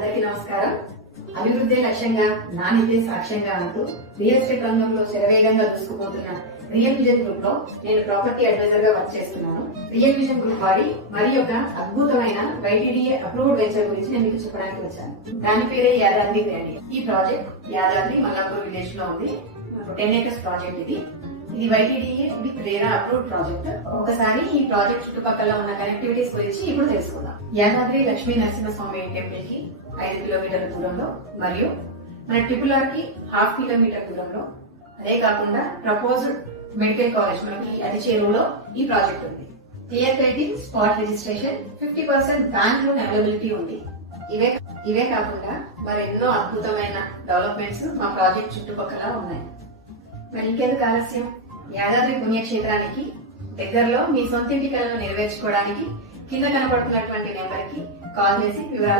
అందరికీ నమస్కారం. అభివృద్ధి లక్ష్యంగా నాణ్యతే సాక్ష్యంగా అంటూ రియల్ ఎస్టేట్ రంగంలో శరవేగంగా దూసుకుపోతున్న రియల్ విజన్ గ్రూప్ లో నేను ప్రాపర్టీ అడ్వైజర్ గా వర్క్ చేస్తున్నాను. రియల్ విజన్ గ్రూప్ వారి మరి ఒక అద్భుతమైన YTDA అప్రూవ్డ్ వెంచర్ గురించి నేను మీకు చెప్పడానికి వచ్చాను. దాని పేరే యాదాద్రి గ్రాండ్. ఈ ప్రాజెక్ట్ యాదాద్రి మల్లాపూర్ విలేజ్ లో ఉంది. 10 acres ప్రాజెక్ట్ ఇది YTDA with RERA approved project. ఒకసారి ఈ ప్రాజెక్ట్ చుట్టుపక్కల ఉన్న కనెక్టివిటీస్ గురించి ఇప్పుడు తెలుసుకుందాం. యాదాద్రి లక్ష్మీ నరసింహస్వామి టెంపుల్ కి 5 కిలోమీటర్ల దూరంలో మరియు మన ట్రిపుల్ కి 1/2 కిలోమీటర్ దూరంలో, అదే కాకుండా ప్రపోజ్డ్ మెడికల్ కాలేజ్ మనకి అది చేరువలో ఈ ప్రాజెక్ట్ ఉంది. Clear title, spot registration, 50% bank loan availability ఉంది. ఇవే కాకుండా మరెన్నో అద్భుతమైన డెవలప్మెంట్స్ మా ప్రాజెక్ట్ చుట్టుపక్కల ఉన్నాయి. మరి ఇంకెందుకు ఆలస్యం, యాదాద్రి పుణ్యక్షేత్రానికి దగ్గరలో మీ సొంతింటి కలను నెరవేర్చుకోవడానికి కింద కనబడుతున్నటువంటి నెంబర్ కి కాల్ చేసి వివరాలు